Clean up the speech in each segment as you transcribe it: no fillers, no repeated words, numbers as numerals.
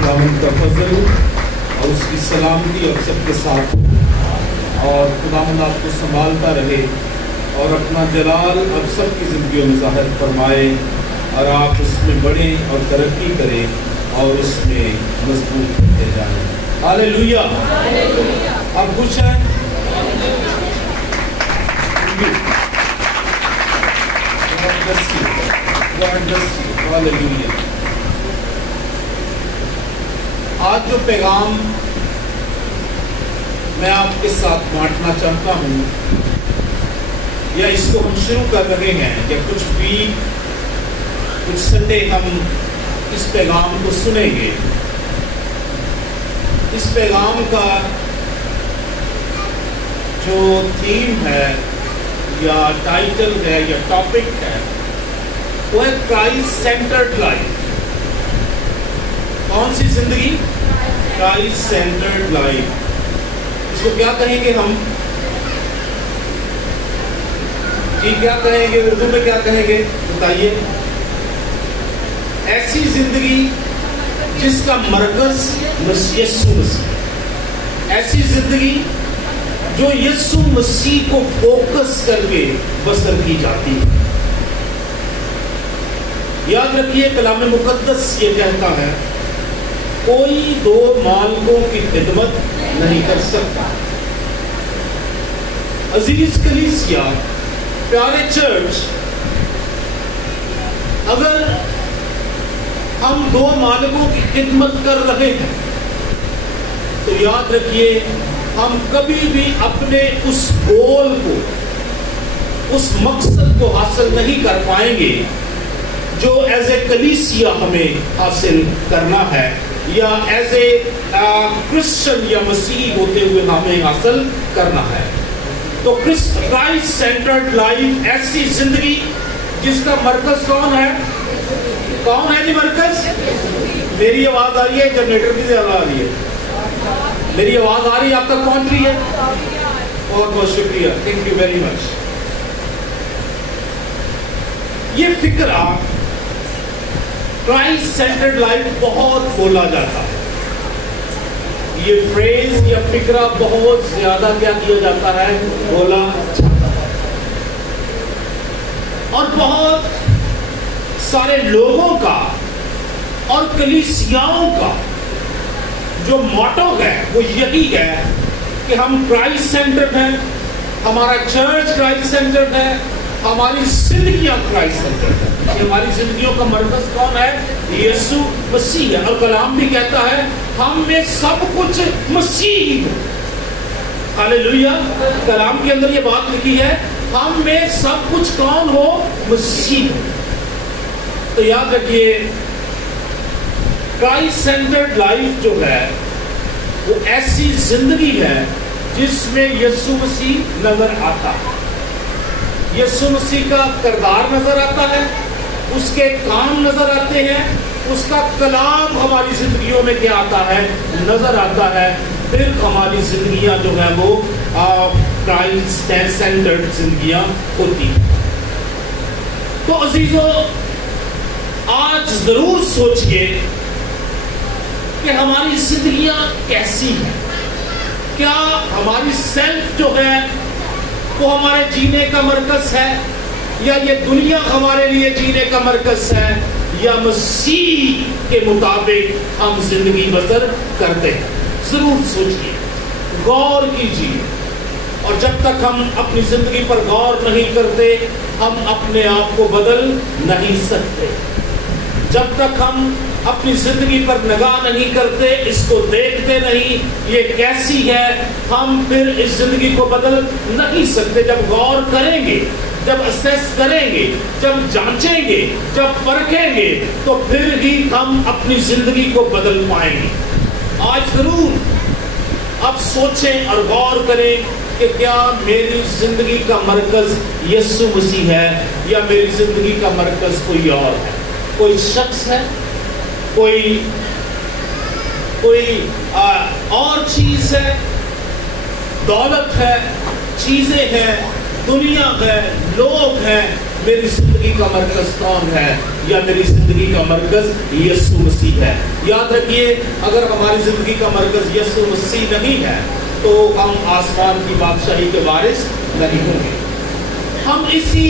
خداوند کا فضل اور اس کی سلامتی آپ سب کے ساتھ ہو، اور خداوند آپ کو سنبھالتا رہے اور اپنا جلال آپ سب کی زندگیوں میں ظاہر فرمائے، اور آپ اس میں بڑھیں اور ترقی کریں اور اس میں مضبوط ہوتے جائیں۔ ہاللیلویا! آپ خوش ہیں؟ ہاللیلویا! آج جو پیغام میں آپ کے ساتھ بانٹنا چاہتا ہوں، یا اس کو ہم شروع کر رہے ہیں، یا کچھ سنڈے ہم اس پیغام کو سنیں گے۔ اس پیغام کا جو تھیم ہے یا ٹائٹل ہے یا ٹاپک ہے وہ ہے کرائسٹ سینٹرڈ لائف۔ کون سی زندگی؟ Christ centred life. اس کو کیا کہیں گے ہم؟ جی کیا کہیں گے؟ اردو میں کیا کہیں گے بتائیے؟ ایسی زندگی جس کا مرکز یسوع مسیح، ایسی زندگی جو یسوع مسیح کو فوکس کر کے بسر کی جاتی ہے۔ یاد رکھیے کلام مقدس یہ کہتا ہے کوئی دو مالکوں کی خدمت نہیں کر سکتا۔ عزیز کلیسیا، پیارے چرچ، اگر ہم دو مالکوں کی خدمت کر رہے ہیں تو یاد رکھیے ہم کبھی بھی اپنے اس گول کو، اس مقصد کو حاصل نہیں کر پائیں گے جو ایز اے کلیسیا ہمیں حاصل کرنا ہے، یا ایز اے کرسچن یا مسیحی ہوتے ہوئے ہمیں حاصل کرنا ہے۔ تو کرائسٹ سینٹرڈ لائف ایسی زندگی جس کا مرکز کون ہے؟ کون ہے جی مرکز؟ میری آواز آ رہی ہے؟ جنریٹر کی آواز آ رہی ہے؟ میری آواز آ رہی ہے؟ آپ تک پہنچ رہی ہے؟ بہت بہت شکریہ، تھینک یو ویری مچ۔ یہ فکرہ کرائسٹ سینٹرڈ لائف بہت بولا جاتا ہے، یہ فریز یا فکرہ بہت زیادہ کیا کیا جاتا ہے؟ بولا جاتا ہے، اور بہت سارے لوگوں کا اور کلیسیاؤں کا جو موٹو ہے وہ یہی ہے کہ ہم کرائسٹ سینٹرڈ ہیں، ہمارا چرچ کرائسٹ سینٹرڈ ہے، ہماری زندگیاں کرائسٹ سینٹرڈ ہیں۔ ہماری زندگیوں کا مرکز کون ہے؟ یسوع مسیح ہے، اور کلام بھی کہتا ہے ہم میں سب کچھ مسیح ہے۔ ہاللیلویا! کلام کے اندر یہ بات لکھی ہے ہم میں سب کچھ کون ہو؟ مسیح۔ تو یاد رکھیے کرائسٹ سینٹرڈ لائف جو ہے وہ ایسی زندگی ہے جس میں یسوع مسیح نظر آتا ہے، یسوع مسیح کا کردار نظر آتا ہے، اس کے کام نظر آتے ہیں، اس کا کلام ہماری زندگیوں میں کیا آتا ہے؟ نظر آتا ہے۔ پھر ہماری زندگیاں جو ہیں وہ کرائسٹ سینٹرڈ زندگیاں ہوتی ہیں۔ تو عزیزو، آج ضرور سوچئے کہ ہماری زندگیاں کیسی ہیں؟ کیا ہماری سیلف جو ہے وہ ہمارے جینے کا مرکز ہے، یا یہ دنیا ہمارے لیے جینے کا مرکز ہے، یا مسیح کے مطابق ہم زندگی بسر کرتے ہیں؟ ضرور سوچئے، غور کیجئے، اور جب تک ہم اپنی زندگی پر غور نہیں کرتے ہم اپنے آپ کو بدل نہیں سکتے۔ جب تک ہم اپنی زندگی پر نگاہ نہیں کرتے، اس کو دیکھتے نہیں یہ کیسی ہے، ہم پھر اس زندگی کو بدل نہیں سکتے۔ جب غور کریں گے، جب اسیس کریں گے، جب جانچیں گے، جب پرکھیں گے، تو پھر ہی ہم اپنی زندگی کو بدل پائیں گے۔ آج ضرور اب سوچیں اور غور کریں کہ کیا میری زندگی کا مرکز یسوع مسیح ہے، یا میری زندگی کا مرکز کوئی اور ہے؟ کوئی شخص ہے، کوئی اور چیز ہے، دولت ہے، چیزیں ہیں، دنیا ہے، لوگ ہیں؟ میری زندگی کا مرکز کون ہے؟ یا میری زندگی کا مرکز یسوع مسیح ہے؟ یاد رکھیے، اگر ہماری زندگی کا مرکز یسوع مسیح نہیں ہے تو ہم آسمان کی بادشاہی کے وارث نہیں ہوں گے، ہم اسی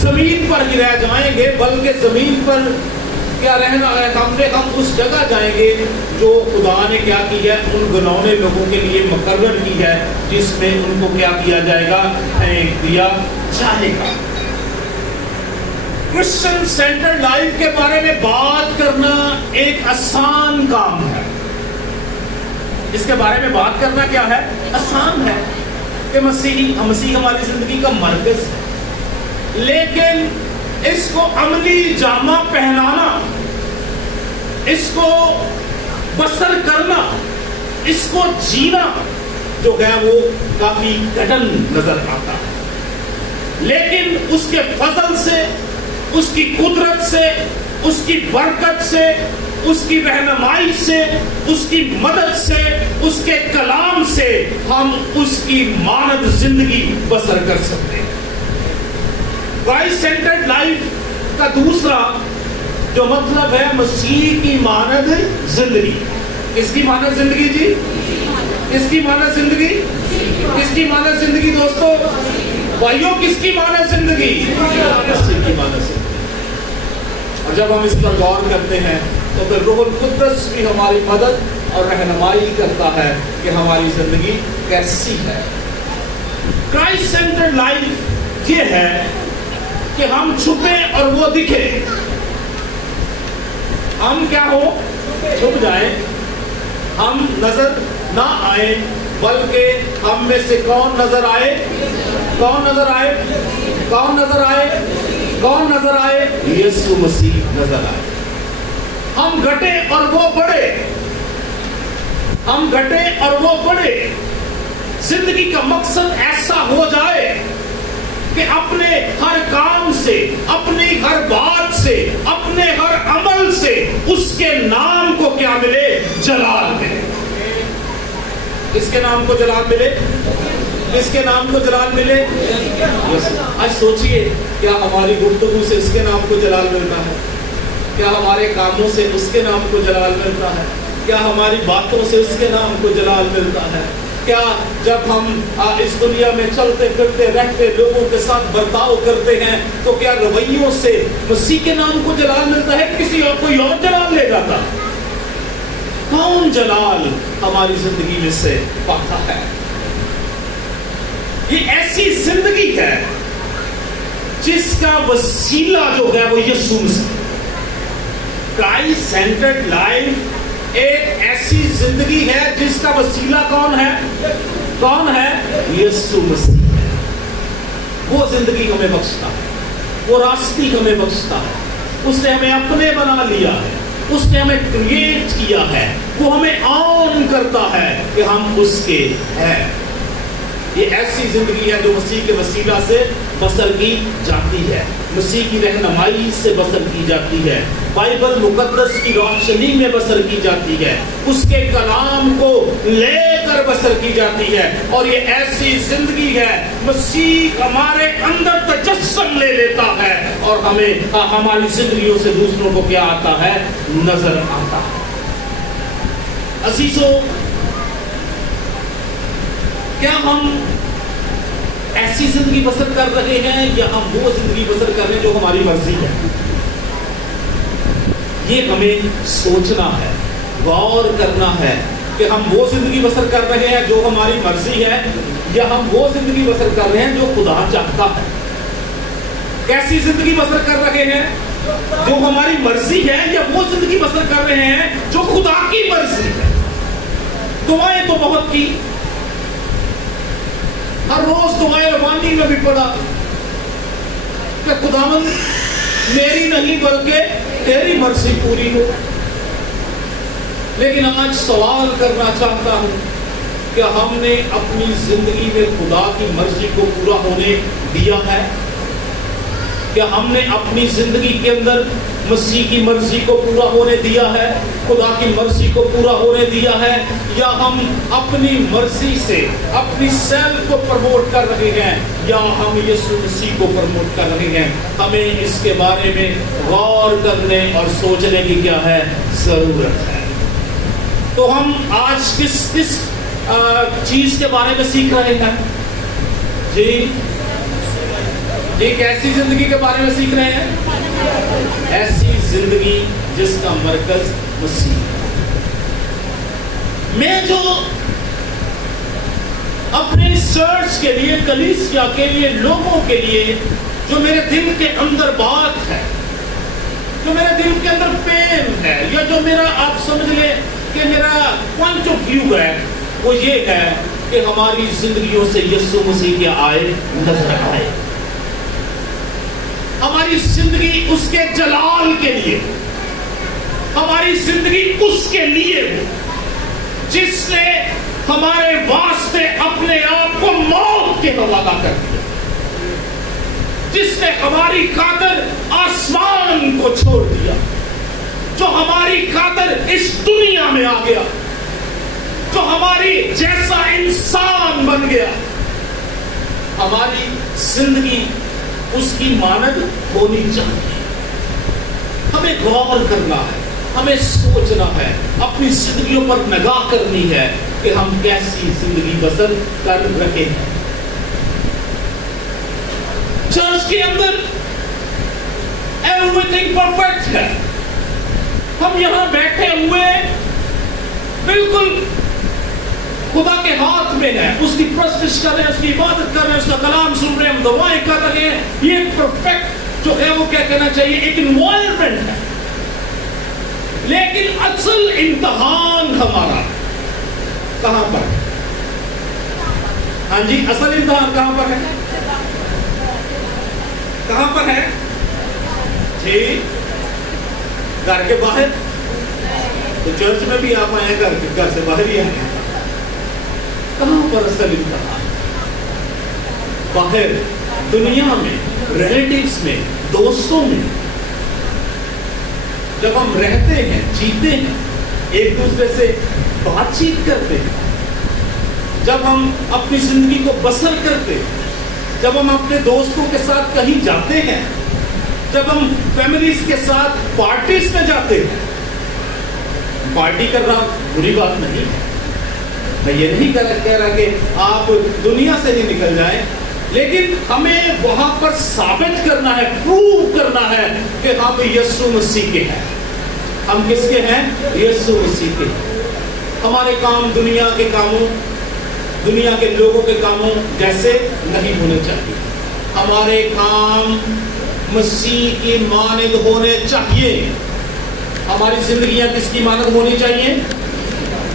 زمین پر ہی رہ جائیں گے، بلکہ زمین پر کیا رہنا ہے، ہم اس جگہ جائیں گے جو خدا نے کیا کی ہے، ان گناہونے لوگوں کے لیے مقرر کی ہے، جس میں ان کو کیا کیا جائے گا، پھینک دیا جائے گا۔ کرسچن سینٹر لائف کے بارے میں بات کرنا ایک آسان کام ہے، اس کے بارے میں بات کرنا کیا ہے، آسان ہے کہ مسیح ہماری زندگی کا مرکز ہے، لیکن اس کو عملی جامہ پہنانا، اس کو بسر کرنا، اس کو جینا جو ہے وہ کافی کٹن نظر آتا ہے، لیکن اس کے فضل سے، اس کی قدرت سے، اس کی برکت سے، اس کی رہنمائی سے، اس کی مدد سے، اس کے کلام سے ہم اس کی مانند زندگی بسر کر سکتے ہیں۔ کرائسٹ سینٹرڈ لائف کا دوسرا جو مطلب ہے مسیح کی مانند زندگی۔ کس کی مانند زندگی جی؟ کس کی مانند زندگی؟ کس کی مانند زندگی دوستو؟ بھائیوں، کس کی مانند زندگی؟ مسیح کی مانند زندگی۔ اور جب ہم اس پر غور کرتے ہیں تو پھر روح القدس بھی ہماری مدد اور رہنمائی کرتا ہے کہ ہماری زندگی کیسی ہے۔ کرائسٹ سینٹرڈ لائف یہ ہے کہ ہم چھپے اور وہ دکھے، ہم کیا ہو، چھپ جائیں، ہم نظر نہ آئے، بلکہ ہم میں سے کون نظر آئے؟ کون نظر آئے؟ کون نظر آئے؟ کون نظر آئے؟ یسوع مسیح نظر آئے۔ ہم گھٹے اور وہ بڑھے، ہم گھٹے اور وہ بڑھے، زندگی کا مقصد ایسا ہو جائے کہ اپنے ہر کام سے، اپنی ہر بات سے، اپنے ہر عمل سے اس کے نام کو کیا ملے؟ جلال ملے۔ اس کے نام کو جلال ملے، اس کے نام کو جلال ملے۔ آج سوچئے، کیا ہماری گفتگو سے اس کے نام کو جلال ملتا ہے؟ کیا ہمارے کاموں سے اس کے نام کو جلال ملتا ہے؟ کیا ہماری باتوں سے اس کے نام کو جلال ملتا ہے؟ کیا جب ہم اس دنیا میں چلتے پھرتے رہتے لوگوں کے ساتھ برتاؤ کرتے ہیں تو کیا رویوں سے مسیح کے نام کو جلال ملتا ہے؟ کسی اور کوئی اور جلال لے جاتا؟ کون جلال ہماری زندگی میں سے پاتا ہے؟ یہ ایسی زندگی ہے جس کا وسیلہ جو ہے وہ یسوع مسیح۔ کرائسٹ سینٹرڈ لائف ایک ایسی زندگی ہے جس کا وسیلہ کون ہے؟ کون ہے؟ یسوع مسیح ہے۔ وہ زندگی ہمیں بخشتا ہے، وہ راستی ہمیں بخشتا ہے، اس نے ہمیں اپنے بنا لیا ہے، اس نے ہمیں کریٹ کیا ہے، وہ ہمیں آن کرتا ہے کہ ہم اس کے ہیں۔ یہ ایسی زندگی ہے جو مسیح کے وسیلہ سے بسر کی جاتی ہے، مسیح کی رہنمائی سے بسر کی جاتی ہے، بائبل مقدس کی روشنی میں بسر کی جاتی ہے، اس کے کلام کو لے کر بسر کی جاتی ہے، اور یہ ایسی زندگی ہے مسیح ہمارے اندر تجسم لے لیتا ہے اور ہمیں ہماری زندگیوں سے دوسروں کو کیا آتا ہے؟ نظر آتا ہے۔ عزیزو، کیا ہم ایسی زندگی بسر کر رہے ہیں یا ہم وہ زندگی بسر کر رہے ہیں جو ہماری مرضی ہے؟ یہ ہمیں سوچنا ہے، غور کرنا ہے کہ ہم وہ زندگی بسر کر رہے ہیں جو ہماری مرضی ہے یا ہم وہ زندگی بسر کر رہے ہیں جو خدا چاہتا ہے۔ کیسی زندگی بسر کر رہے ہیں؟ جو ہماری مرضی ہے یا وہ زندگی بسر کر رہے ہیں جو خدا کی مرضی ہے؟ دعائیں تو بہت کی، ہر روز دعائیں روانی میں بھی پڑھا کہ خداوند میری نہیں بلکہ تیری مرضی پوری ہو، لیکن آج سوال کرنا چاہتا ہوں کہ ہم نے اپنی زندگی میں خدا کی مرضی کو پورا ہونے دیا ہے؟ کیا ہم نے اپنی زندگی کے اندر مسیح کی مرضی کو پورا ہونے دیا ہے, خدا کی مرضی کو پورا ہونے دیا ہے, یا ہم اپنی مرضی سے اپنی سیلف کو پروموٹ کر رہے ہیں, یا ہم یسوع مسیح کو پروموٹ کر رہے ہیں. ہمیں اس کے بارے میں غور کرنے اور سوچنے کی کیا ہے, ضرورت ہے. تو ہم آج کس چیز کے بارے میں سیکھ رہے ہیں جی؟ ایک ایسی زندگی کے بارے میں سیکھ رہے ہیں, ایسی زندگی جس کا مرکز مسیح. میں جو اپنے چرچ کے لیے, کلیسیا کے لیے, لوگوں کے لیے جو میرے دل کے اندر بات ہے, جو میرے دل کے اندر پین ہے, یا جو میرا آپ سمجھ لیں کہ میرا پوائنٹ آف ویو ہے, وہ یہ ہے کہ ہماری زندگیوں سے یسوع مسیح کے آئے نظر آئے. ہماری زندگی اس کے جلال کے لیے, ہماری زندگی اس کے لیے جس نے ہمارے واسطے اپنے آپ کو موت کے حوالہ کر دیا, جس نے ہماری خاطر آسمان کو چھوڑ دیا, جو ہماری خاطر اس دنیا میں آ گیا, جو ہماری جیسا انسان بن گیا. ہماری زندگی اس کی مانند ہونی چاہیے. ہمیں غور کرنا ہے, ہمیں سوچنا ہے, اپنی زندگیوں پر نگاہ کرنی ہے کہ ہم کیسی زندگی بسر کر رہے ہیں. چرچ کے اندر ایوریتھنگ پرفیکٹ ہے. ہم یہاں بیٹھے ہوئے بالکل خدا کے ہاتھ میں ہے, اس کی پرستش کر رہے ہیں, اس کی عبادت کر رہے ہیں, اس کا کلام سن رہے ہیں, ہم دعائیں کر رہے ہیں. یہ پرفیکٹ جو ہے وہ کیا کہنا چاہیے, ایک انوائرمنٹ ہے. لیکن اصل امتحان ہمارا کہاں پر ہے؟ ہاں جی, اصل امتحان کہاں پر ہے؟ کہاں پر ہے جی؟ گھر کے باہر. تو چرچ میں بھی آپ آئے, گھر سے باہر ہی آئے. کہاں پر اصل امتحان؟ باہر دنیا میں, ریلیٹیوز میں, دوستوں میں. جب ہم رہتے ہیں, جیتے ہیں, ایک دوسرے سے بات چیت کرتے ہیں, جب ہم اپنی زندگی کو بسر کرتے ہیں, جب ہم اپنے دوستوں کے ساتھ کہیں جاتے ہیں, جب ہم فیملیز کے ساتھ پارٹیز میں جاتے ہیں. پارٹی کرنا بری بات نہیں ہے, میں یہ نہیں کہہ رہا کہ آپ دنیا سے نہیں نکل جائیں, لیکن ہمیں وہاں پر ثابت کرنا ہے, پروو کرنا ہے کہ ہم یسوع مسیح کے ہیں. ہم کس کے ہیں؟ یسوع مسیح کے. ہمارے کام دنیا کے کاموں, دنیا کے لوگوں کے کاموں جیسے نہیں ہونے چاہیے. ہمارے کام مسیح کی مانند ہونے چاہیے. ہماری زندگیاں کس کی مانند ہونی چاہیے؟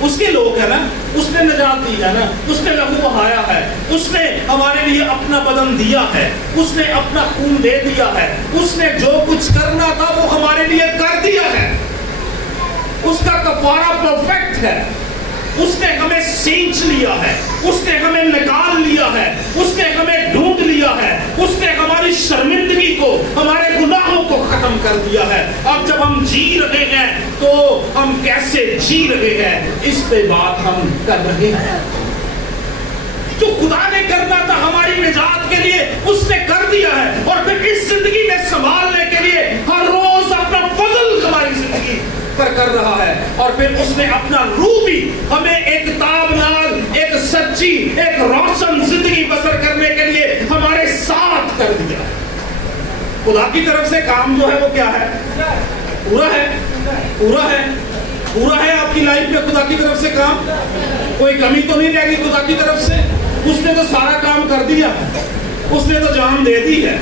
اس کے لوگ ہیں نا, اس نے نجات دی ہے نا, اس نے لہو بہایا ہے, اس نے ہمارے لیے اپنا بدن دیا ہے, اس نے اپنا خون دے دیا ہے, اس نے جو کچھ کرنا تھا وہ ہمارے لیے کر دیا ہے. اس کا کفارہ پرفیکٹ ہے. اس نے ہمیں سینچ لیا ہے, اس نے ہمیں نکال لیا ہے, اس نے ہمیں ڈھونڈ لیا ہے, اس نے ہماری شرمندگی کو, ہمارے گناہوں کو ختم کر دیا ہے. اب جب ہم جی رہے ہیں تو ہم کیسے جی رہے ہیں, اس پہ بات ہم کر رہے ہیں. جو خدا نے کرنا تھا ہماری نجات کے لیے اس نے کر دیا ہے, اور پھر اس زندگی میں سنبھالنے کے لیے ہر روز اپنا فضل ہماری زندگی پر کر رہا ہے. اور پھر اس نے اپنا روح بھی ہمیں ایک تابناک, ایک سچی, ایک روشن زندگی بسر کرنے کے لیے ہمارے ساتھ کر دیا. خدا کی طرف سے کام جو ہے وہ کیا ہے؟ پورا ہے, پورا ہے, پورا ہے. آپ کی لائف میں خدا کی طرف سے کام, کوئی کمی تو نہیں رہ گئی خدا کی طرف سے. اس نے تو سارا کام کر دیا, اس نے تو جان دے دی ہے,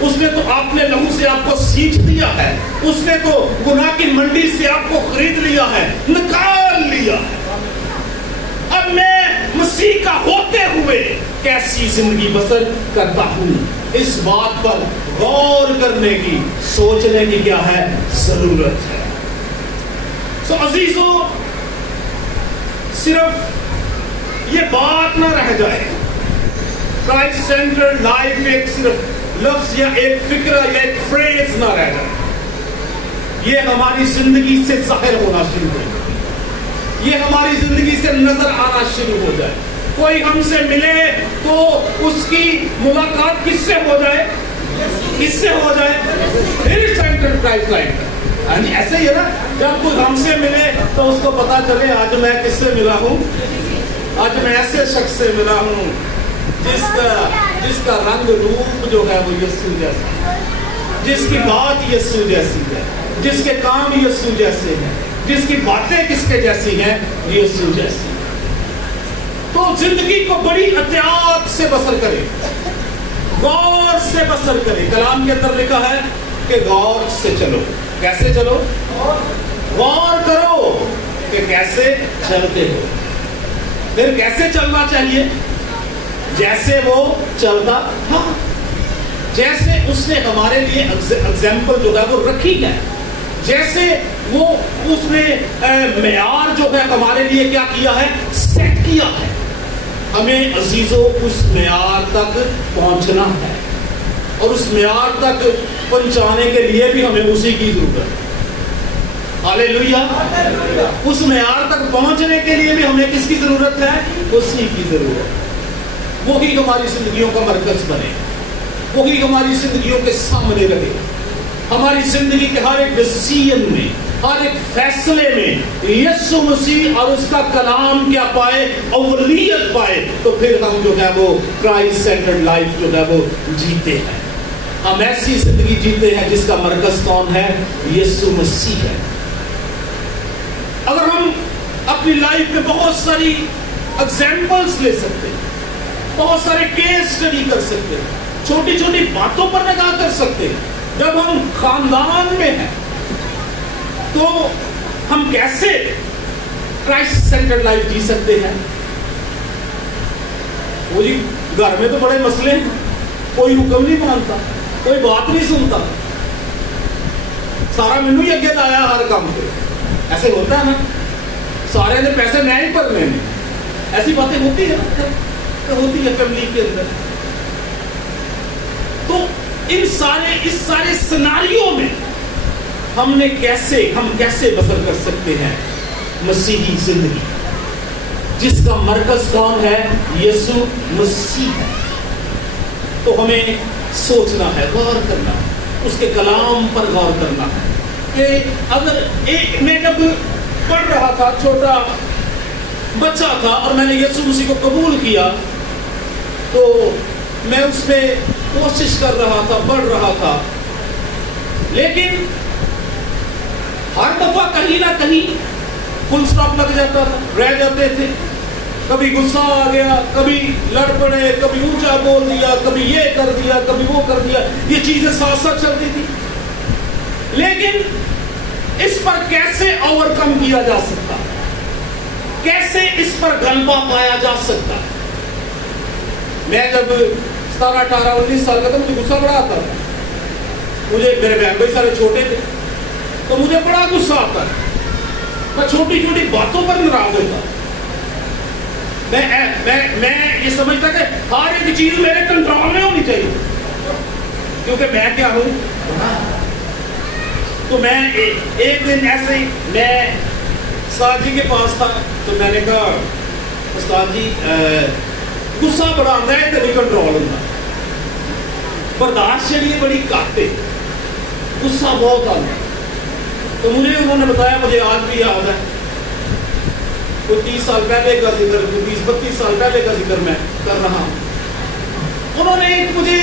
اس نے تو اپنے لہو سے آپ کو سینچ دیا ہے, اس نے تو گناہ کی منڈی سے آپ کو خرید لیا ہے, نکال لیا ہے. اب میں مسیح کا ہوتے ہوئے کیسی زندگی بسر کرتا ہوں, اس بات پر غور کرنے کی, سوچنے کی کیا ہے, ضرورت ہے. سو عزیزو, صرف یہ بات نہ رہ جائے, کرائسٹ سینٹرڈ لائف ایک صرف لفظ یا ایک فکرہ یا ایک فریز نہ رہ جائے. یہ ہماری زندگی سے ظاہر ہونا شروع ہو جائے، یہ ہماری زندگی سے نظر آنا شروع ہو جائے. کوئی ہم سے ملے تو اس کی ملاقات کس سے ہو جائے؟ کس سے ہو جائے؟ پھر سینٹر کرائسٹ لائف. ہاں جی ایسے ہی ہے نا، جب کوئی ہم سے ملے تو اس کو پتا چلے آج میں کس سے ملا ہوں، آج میں ایسے شخص سے ملا ہوں جس کا رنگ روپ جو ہے وہ یسوع جیسا ہے، جس کی بات یسوع جیسی ہے، جس کے کام یسوع جیسے ہیں، جس کی باتیں کس کے جیسی ہیں؟ یسوع جیسی. تو زندگی کو بڑی احتیاط سے بسر کرے، غور سے بسر کرے. کلام کے اندر لکھا ہے کہ غور سے چلو. کیسے چلو؟ غور کرو کہ کیسے چلتے ہو. پھر کیسے چلنا چاہیے؟ جیسے وہ چلتا تھا، جیسے اس نے ہمارے لیے ایگزامپل جو ہے وہ رکھی ہے، جیسے وہ اس نے معیار جو ہے ہمارے لیے کیا کیا ہے؟ سیٹ کیا ہے. ہمیں عزیزوں اس معیار تک پہنچنا ہے، اور اس معیار تک پہنچانے کے لیے بھی ہمیں اسی کی ضرورت ہے. ہاللیلویا. اس معیار تک پہنچنے کے لیے بھی ہمیں کس کی ضرورت ہے؟ اسی کی ضرورت. وہی ہماری زندگیوں کا مرکز بنے، وہی ہماری زندگیوں کے سامنے رہے. ہماری زندگی کے ہر ایک ڈیسیژن میں، ہر ایک فیصلے میں یسوع مسیح اور اس کا کلام کیا پائے؟ اولیت پائے. تو پھر ہم جو ہے وہ کرائسٹ سینٹرڈ لائف جو ہے وہ جیتے ہیں. ہم ایسی زندگی جیتے ہیں جس کا مرکز کون ہے؟ یسوع مسیح ہے. اگر ہم اپنی لائف میں بہت ساری ایگزامپلس لے سکتے ہیں، بہت سارے کیس اسٹڈی کر سکتے ہیں، چھوٹی چھوٹی باتوں پر نگاہ کر سکتے ہیں. جب ہم خاندان میں ہیں تو ہم کیسے کرائسٹ سینٹرڈ لائف جی سکتے ہیں؟ وہ جی گھر میں تو بڑے مسئلے ہیں، کوئی حکم نہیں مانتا، کوئی بات نہیں سنتا، سارا مینو ہی اگے لایا ہر کام پہ. ایسے ہوتا ہے نا، سارے نے پیسے میں ہی بھرنے ہیں. ایسی باتیں ہوتی ہے فیملی کے اندر. تو اس سارے سیناریوں میں ہم کیسے بسر کر سکتے ہیں مسیحی زندگی جس کا مرکز کون ہے؟ یسوع مسیح ہے. تو ہمیں سوچنا ہے، غور کرنا ہے، اس کے کلام پر غور کرنا ہے کہ اگر میں جب پڑھ رہا تھا، چھوٹا بچہ تھا اور میں نے یسوع مسیح کو قبول کیا، تو میں اس پہ کوشش کر رہا تھا، پڑھ رہا تھا، لیکن ہر دفعہ کہیں نہ کہیں فل سٹاپ لگ جاتا تھا، رہ جاتے تھے. کبھی غصہ آ گیا، کبھی لڑ پڑے، کبھی اونچا بول دیا، کبھی یہ کر دیا، کبھی وہ کر دیا. یہ چیزیں ساتھ ساتھ چلتی تھی. لیکن اس پر کیسے اوور کم کیا جا سکتا، کیسے اس پر غلبہ پایا جا سکتا؟ میں جب 17، 18، 19 سال کا تھا، مجھے غصہ بڑا آتا تھا. میرے بہن بھائی سارے چھوٹے تھے تو مجھے بڑا غصہ آتا ہے. میں چھوٹی چھوٹی باتوں پر ناراض ہوتا. میں یہ سمجھتا کہ ہر ایک چیز میرے کنٹرول میں ہونی چاہیے، کیونکہ میں کیا ہوں. تو میں ایک دن ایسے ہی میں استاد جی کے پاس تھا، تو میں نے کہا استاد جی غصہ بڑا آتا ہے تو نہیں کنٹرول ہوتا، برداشت چلیے بڑی کاٹتے، غصہ بہت آتا. تو مجھے انہوں نے بتایا، مجھے آج بھی یاد ہے، کوئی 30 سال پہلے کا ذکر، 30-32 سال پہلے کا ذکر میں کر رہا ہوں. انہوں نے ایک مجھے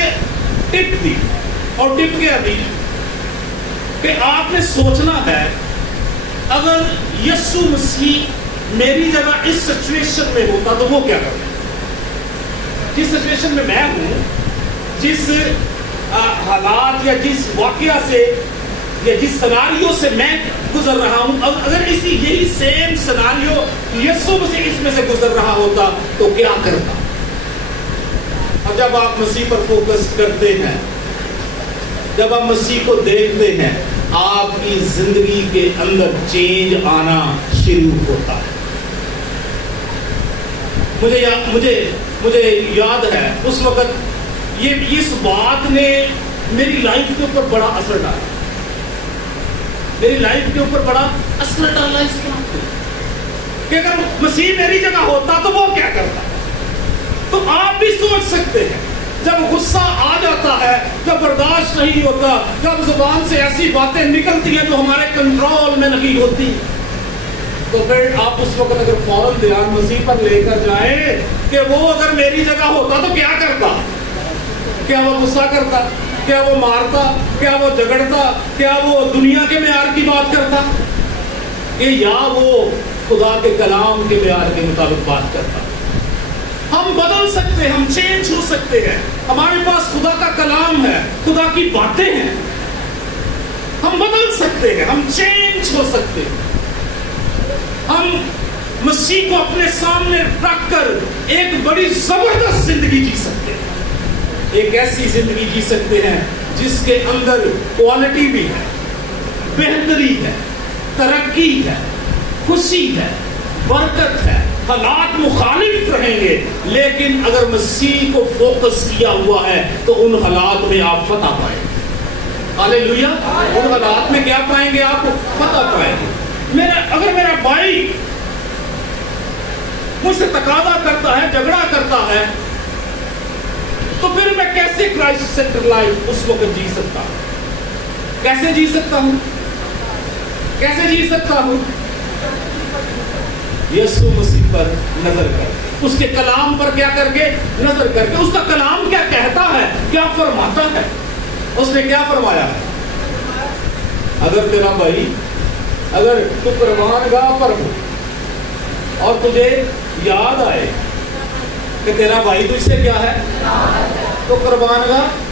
ٹپ دی، اور ٹپ کیا دی کہ آپ نے سوچنا ہے اگر یسوع مسیح میری جگہ اس سچویشن میں ہوتا تو وہ کیا کرتا. جس سچویشن میں ہوں، جس حالات یا جس واقعہ سے یا جس سناریو سے میں گزر رہا ہوں، اگر یہی سیم سناریو یسوع مسیح اس میں سے گزر رہا ہوتا تو کیا کرتا. اور جب آپ مسیح پر فوکس کرتے ہیں، جب آپ مسیح کو دیکھتے ہیں، آپ کی زندگی کے اندر چینج آنا شروع ہوتا ہے. مجھے یاد ہے اس وقت اس بات نے میری لائف کے اوپر بڑا اثر ڈالا. میری لائف کے اوپر بڑا اثر ڈالا اس بات نے کہ اگر مسیح میری جگہ ہوتا تو وہ کیا کرتا. تو آپ بھی سوچ سکتے ہیں جب غصہ آ جاتا ہے, جب برداشت نہیں ہوتا, جب زبان سے ایسی باتیں نکلتی ہیں جو ہمارے کنٹرول میں نہیں ہوتی, تو پھر آپ اس وقت اگر فوراً دھیان مسیح پر لے کر جائیں کہ وہ اگر میری جگہ ہوتا تو کیا کرتا. کیا وہ غصہ کرتا, کیا وہ مارتا, کیا وہ جھگڑتا, کیا وہ دنیا کے معیار کی بات کرتا, کہ یا وہ خدا کے کلام کے معیار کے مطابق بات کرتا. ہم بدل سکتے ہیں, ہم چینج ہو سکتے ہیں. ہمارے پاس خدا کا کلام ہے, خدا کی باتیں ہیں, ہم بدل سکتے ہیں, ہم چینج ہو سکتے ہیں. ہم مسیح کو اپنے سامنے رکھ کر ایک بڑی زبردست زندگی جی سکتے ہیں. ایک ایسی زندگی جی سکتے ہیں جس کے اندر کوالٹی بھی ہے, بہتری ہے, ترقی ہے, خوشی ہے, برکت ہے. حالات مخالف رہیں گے, لیکن اگر مسیح کو فوکس کیا ہوا ہے تو ان حالات میں آپ فتح پائیں گے. ہاللیلویا. ان حالات میں کیا پائیں گے؟ آپ فتح پائیں گے. اگر میرا بھائی مجھ سے تقاضا کرتا ہے, جھگڑا کرتا ہے, تو پھر میں کیسے کرائسٹ سینٹر لائف اس وقت جی سکتا ہوں؟ کیسے جی سکتا ہوں؟ کیسے جی سکتا ہوں؟ یسوع مسیح پر نظر کر, اس کے کلام پر کیا کر کے نظر کر کے. اس کا کلام کیا کہتا ہے, کیا فرماتا ہے. اس نے کیا فرمایا ہے؟ اگر تیرا بھائی, اگر تو قربان گاہ پر ہو اور تجھے یاد آئے کہ تیرا بھائی تجھ سے کیا ہے, تو قربان گاہ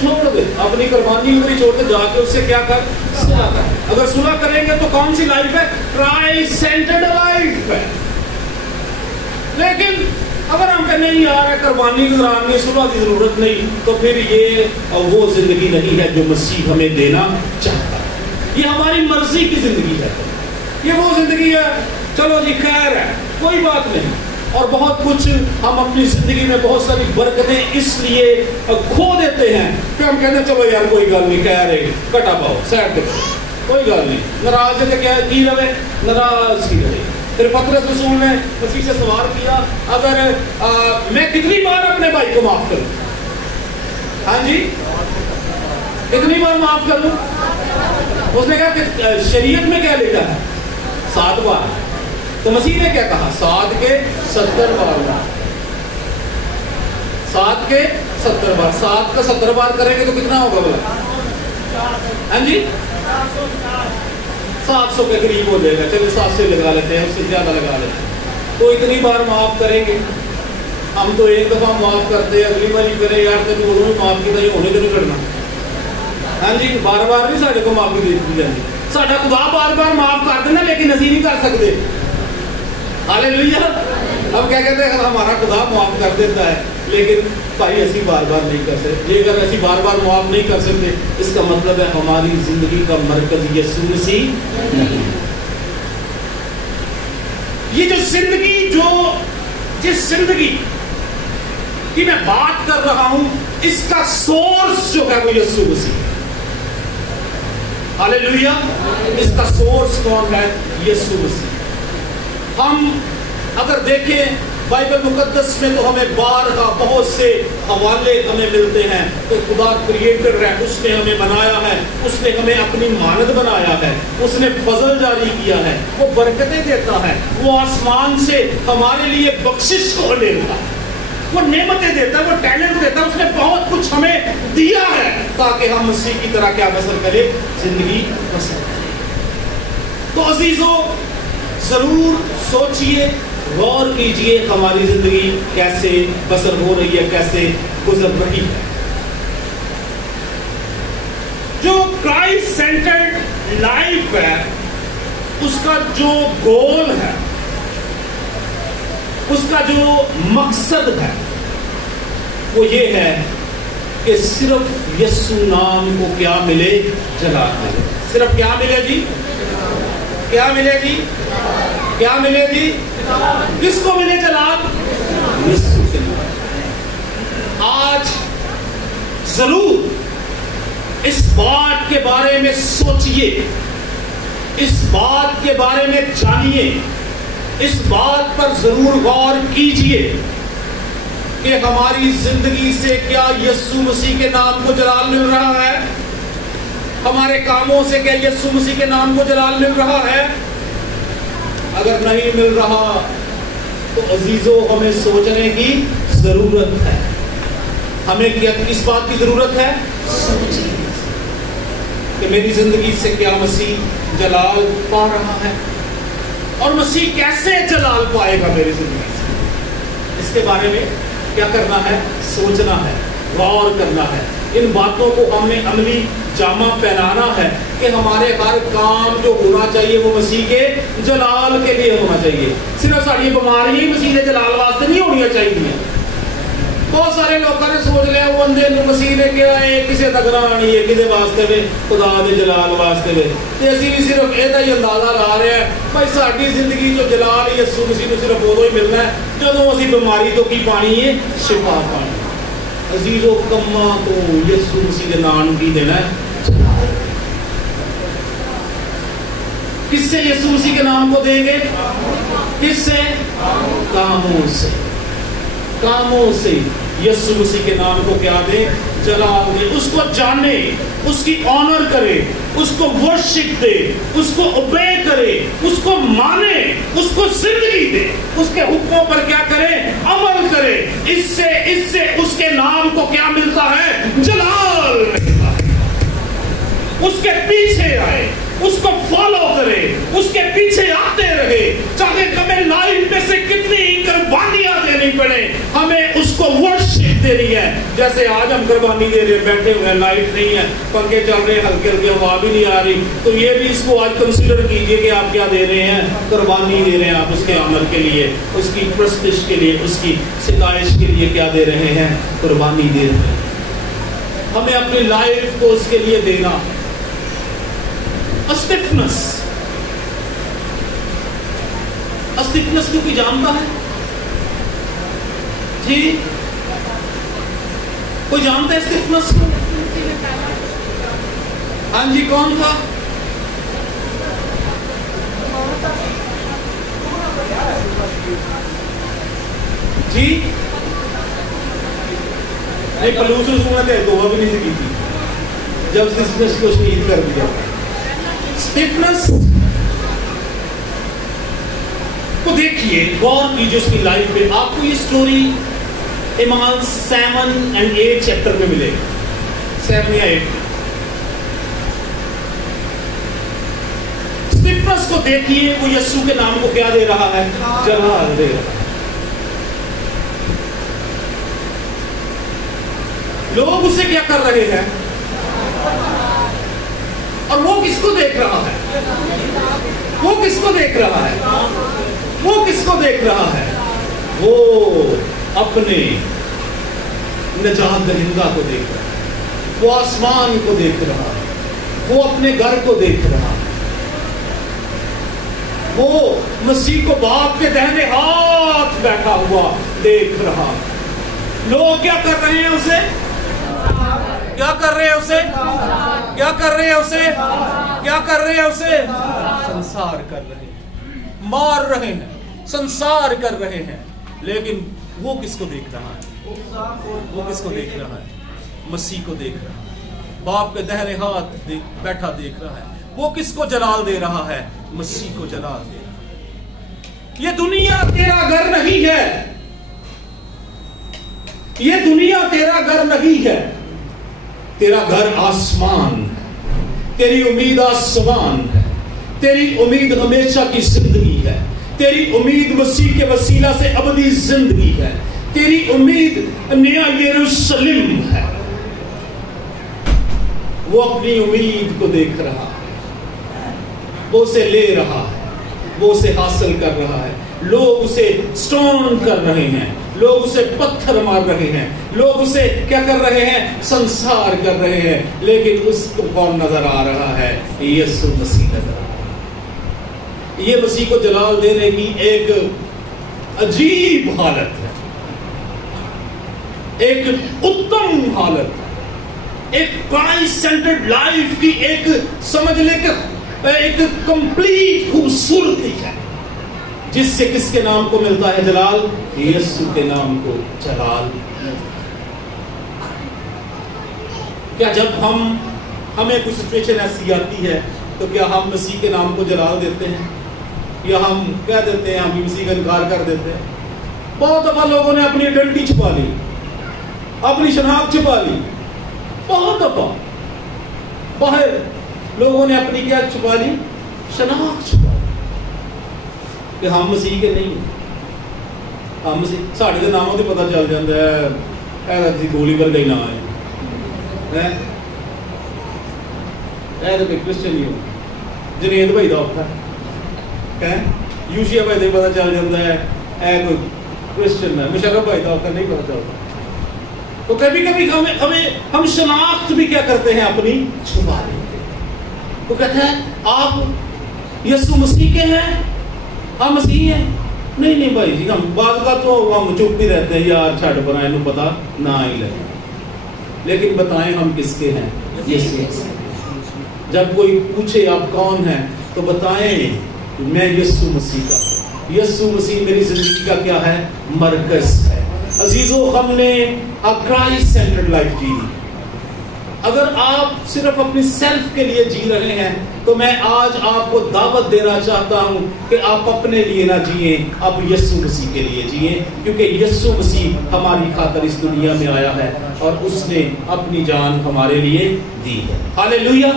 چھوڑ دے, اپنی قربانی ادھر چھوڑ دے, جا کے اس سے کیا کر, صلح کر. اگر صلح کریں گے تو کون سی لائف ہے؟ کرائسٹ سینٹرڈ لائف ہے. لیکن اگر ہم کہنے نہیں آ رہا ہے, قربانی گزارنی ہے, صلح کی ضرورت نہیں, تو پھر یہ وہ زندگی نہیں ہے جو مسیح ہمیں دینا چاہتا ہے. یہ ہماری مرضی کی زندگی ہے, یہ وہ زندگی ہے چلو جی خیر ہے, کوئی بات نہیں. اور بہت کچھ ہم اپنی زندگی میں بہت ساری برکتیں اس لیے کھو دیتے ہیں کہ ہم کہتے ہیں چلو یار کوئی گل نہیں, کہہ رہے کٹا پاؤ, سیٹ دے, کوئی گل نہیں, ناراض ہے کیا کی رہے, ناراض ہی رہے. پھر پطرس رسول نے مسیح سے سوال کیا, اگر میں کتنی بار اپنے بھائی کو معاف کروں؟ ہاں جی, کتنی بار معاف کروں؟ اس نے کہا کہ شریعت میں کیا لکھا ہے؟ 7 بار. تو مسیح نے کیا کہا؟ 7 کے 70 بار. 7 کے 70 بار. 7 کا 70 بار کریں گے تو کتنا ہوگا بولا؟ ہاں جی, 700 کے قریب ہو جائے گا. چلیے 700 لگا لیتے ہیں, اس سے زیادہ لگا لیتے ہیں. تو اتنی بار معاف کریں گے. ہم تو ایک دفعہ معاف کرتے ہیں, اگلی بار کریں یار تین انہوں نے معاف کیا, یہ ہونے تو نہیں کرنا. ہاں جی, بار بار نہیں سارے کو معافی دے دی جاتی. ساڈا خدا بار بار معاف کر دینا, لیکن اسی نہیں کر سکتے. ہاللیلویا. ہم کیا کہتے ہیں, ہمارا خدا معاف کر دیتا ہے, لیکن بھائی ایسی بار بار نہیں کر سکتے. یہ اگر ایسی بار بار معاف نہیں کر سکتے, اس کا مطلب ہے ہماری زندگی کا مرکز یسوع مسیح نہیں. یہ جو زندگی, جس زندگی کی میں بات کر رہا ہوں, اس کا سورس جو ہے وہ یسوع مسیح. ہاللیلویا. اس کا سورس کون ہے؟ یسوع مسیح. ہم اگر دیکھیں بائبل مقدس میں تو ہمیں بارہا بہت سے حوالے ہمیں ملتے ہیں کہ خدا کریٹر ہے, اس نے ہمیں بنایا ہے, اس نے ہمیں اپنی مانند بنایا ہے, اس نے فضل جاری کیا ہے, وہ برکتیں دیتا ہے, وہ آسمان سے ہمارے لیے بخشش کو لیتا ہے, وہ نعمتیں دیتا ہے, وہ ٹیلنٹ دیتا ہے. اس نے بہت کچھ ہمیں دیا ہے تاکہ ہم مسیح کی طرح کیا بسر کریں, زندگی بسر کریں. تو عزیزو ضرور سوچئے, غور کیجئے ہماری زندگی کیسے بسر ہو رہی ہے, کیسے گزر رہی ہے. جو کرائسٹ سینٹرڈ لائف ہے, اس کا جو گول ہے, اس کا جو مقصد ہے, وہ یہ ہے کہ صرف یسوع نام کو کیا ملے, جلال ملے. صرف کیا ملے جی, کیا ملے جی, کیا ملے جی, کس کو ملے جلال؟ یسوع کے نام. آج ضرور اس بات کے بارے میں سوچئے اس بات کے بارے میں جانیے، اس بات پر ضرور غور کیجئے کہ ہماری زندگی سے کیا یسوع مسیح کے نام کو جلال مل رہا ہے؟ ہمارے کاموں سے کیا یسوع مسیح کے نام کو جلال مل رہا ہے؟ اگر نہیں مل رہا تو عزیزو ہمیں سوچنے کی ضرورت ہے۔ ہمیں کس بات کی ضرورت ہے؟ کہ میری زندگی سے کیا مسیح جلال پا رہا ہے، اور مسیح کیسے جلال پائے گا میری زندگی سے؟ اس کے بارے میں کیا کرنا ہے؟ سوچنا ہے، غور کرنا ہے۔ ان باتوں کو ہم نے عملی جامہ پہنانا ہے کہ ہمارے ہر کام جو ہونا چاہیے وہ مسیح کے جلال کے لیے ہونا چاہیے۔ صرف ساری بیماری ہی مسیح کے جلال واسطے نہیں ہونی چاہیے۔ بہت سارے لوگوں نے سوچ لیا وہ بندے مسیح نے کیا ہے کسی تک نہ آنی ہے، کسی واسطے میں خدا دے جلال واسطے میں، تے اسی بھی صرف یہ ہی اندازہ لا رہے ہیں بھائی ساری زندگی جو جلال یسوع مسیح کو صرف ادو ہی ملنا ہے جدوں اسی بیماری تو کی پانی ہے؟ شفا پانی۔ عزیزو کما تو یسوع مسیح کے نام کی دینا ہے، کس سے یسوع مسیح کے نام کو دیں گے؟ کس سے؟ کاموں سے۔ کاموں سے یسوع مسیح کے نام کو کیا دے؟ جلال دے۔ اس کو جانے، اس کی آنر کرے، اس کو ورشپ دے، اس کو اوبے کرے، اس کو مانے، اس کو زندگی دے، اس کے حکموں پر کیا کرے؟ عمل کرے۔ اس سے اس کے نام کو کیا ملتا ہے؟ جلال ملتا ہے۔ اس کے پیچھے آئے، اس کو فالو کرے، اس کے پیچھے آتے رہے، چاہے ہمیں لائف میں سے کتنی قربانیاں دینی پڑے، ہمیں اس کو ورشپ دینی ہے۔ جیسے آج ہم قربانی دے رہے بیٹھے ہوئے ہیں، لائٹ نہیں ہے، پنکھے چل رہے ہیں، ہلکے ہلکے ہوا بھی نہیں آ رہی، تو یہ بھی اس کو آج کنسیڈر کیجئے کہ آپ کیا دے رہے ہیں؟ قربانی دے رہے ہیں آپ اس کے عمل کے لیے، اس کی پرستش کے لیے، اس کی ستائش کے لیے کیا دے رہے ہیں؟ قربانی دے رہے ہیں۔ ہمیں اپنی لائف کو اس کے لیے دینا۔ اسٹفنس کو کوئی جانتا ہے؟ جی کوئی جانتا ہے اسٹفنس کو؟ ہاں جی، کون تھا؟ جی نہیں، پلوس رسول نے دعا بھی نہیں سکی تھی جب اسٹفنس کو شہید کر دیا۔ اسٹفنس کو دیکھیے، غور کیجیے اس کی لائف پہ، آپ کو یہ سٹوری ایمان 7 and 8 چیپٹر میں ملے گا، 7 یا 8۔ اسٹفنس کو دیکھیے، وہ یسوع کے نام کو کیا دے رہا ہے؟ جلال دے رہا ہے۔ لوگ اسے کیا کر رہے ہیں؟ اور وہ کس کو دیکھ رہا ہے؟ وہ کس کو دیکھ رہا ہے؟ وہ کس کو دیکھ رہا ہے؟ وہ اپنے نجات دہندہ کو دیکھ رہا ہے، وہ آسمان کو دیکھ رہا ہے، وہ اپنے گھر کو دیکھ رہا ہے، وہ مسیح کو باپ کے دہنے ہاتھ بیٹھا ہوا دیکھ رہا ہے۔ لوگ کیا کر رہے ہیں اسے؟ کیا کر رہے ہیں اسے؟ کیا کر رہے ہیں اسے؟ کیا کر رہے ہیں اسے؟ سنسار کر رہے ہیں، مار رہے ہیں، سنسار کر رہے ہیں۔ لیکن وہ کس کو دیکھ رہا ہے؟ وہ کس کو دیکھ رہا ہے؟ مسیح کو دیکھ رہا ہے، باپ کے دہنے ہاتھ بیٹھا دیکھ رہا ہے۔ وہ کس کو جلال دے رہا ہے؟ مسیح کو جلال دے رہا ہے۔ یہ دنیا تیرا گھر نہیں ہے، یہ دنیا تیرا گھر نہیں ہے، تیرا گھر آسمان ہے، تیری امید آسمان ہے، تیری امید ہمیشہ کی زندگی ہے، تیری امید مسیح کے وسیلہ سے ابدی زندگی ہے، تیری امید نیا یروشلم ہے۔ وہ اپنی امید کو دیکھ رہا ہے، وہ اسے لے رہا ہے، وہ اسے حاصل کر رہا ہے۔ لوگ اسے سٹون کر رہے ہیں، لوگ اسے پتھر مار رہے ہیں، لوگ اسے کیا کر رہے ہیں؟ سنسار کر رہے ہیں، لیکن اس کو کون نظر آ رہا ہے؟ یسوع مسیح نظر آ رہا ہے۔ یہ مسیح کو جلال دینے کی ایک عجیب حالت ہے، ایک اتم حالت ہے، ایک کرائسٹ سینٹرڈ لائف کی ایک سمجھ لے کہ ایک کمپلیٹ خوبصورتی ہے جس سے کس کے نام کو ملتا ہے جلال؟ یسوع کے نام کو جلال ملتا ہے۔ کیا جب ہمیں کوئی سچویشن ایسی آتی ہے تو کیا ہم مسیح کے نام کو جلال دیتے ہیں یا ہم کہہ دیتے ہیں ہم مسیح کا انکار کر دیتے ہیں؟ بہت دفعہ لوگوں نے اپنی آئیڈینٹی چھپا لی، اپنی شناخت چھپا لی، بہت دفعہ باہر لوگوں نے اپنی کیا چھپا لی؟ شناخت چھپا لی کہ ہم مسیح کے نہیں ہیں، ہم مسیح ساڑھے دے ناموں سے پتہ چل جاتا ہے اے جی گولی پر گئی نہ آئے اے تو کوئی کرسچن ہی ہو، جنید بھائی دا ہوتا ہے، یوشیا بھائی دا پتہ چل جاتا ہے اے کوئی کرسچن ہے، مشرف بھائی دا ہوتا نہیں پتہ چلتا۔ تو کبھی کبھی ہم شناخت بھی کیا کرتے ہیں اپنی چھپا لیتے ہیں۔ تو کہتے ہیں آپ یسوع مسیح کے ہیں، ہم مسیح ہیں؟ نہیں بھائی جی، ہم بعض کا تو ہم چپ ہی رہتے ہیں، یار چھڑ پر آئے پتا نہ ہی لگے، لیکن بتائیں ہم کس کے ہیں؟ یسوع۔ جب کوئی پوچھے آپ کون ہیں تو بتائیں میں یسوع مسیح کا ہوں، یسوع مسیح میری زندگی کا کیا ہے؟ مرکز ہے۔ عزیزو، ہم نے کرائسٹ سینٹرڈ لائف جی۔ اگر آپ صرف اپنی سیلف کے لیے جی رہے ہیں تو میں آج آپ کو دعوت دینا چاہتا ہوں کہ آپ اپنے لیے نہ جئیں، آپ یسوع مسیح کے لیے جئیں، کیونکہ یسوع مسیح ہماری خاطر اس دنیا میں آیا ہے اور اس نے اپنی جان ہمارے لیے دی ہے۔ ہاللیلویہ۔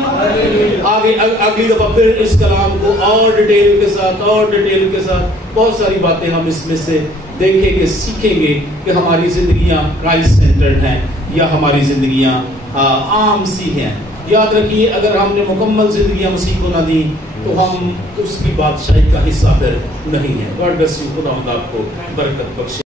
آگے اگلی دفعہ پھر اس کلام کو اور ڈیٹیل کے ساتھ بہت ساری باتیں ہم اس میں سے دیکھیں گے، سیکھیں گے کہ ہماری زندگیاں کرائسٹ سینٹرڈ ہیں یا ہماری زندگیاں عام سی ہیں۔ یاد رکھیے، اگر ہم نے مکمل زندگیاں مسیح کو نہ دی تو ہم اس کی بادشاہی کا حصہ پھر نہیں ہے۔ گاڈ بلیس یو، خدا آپ کو برکت بخشے۔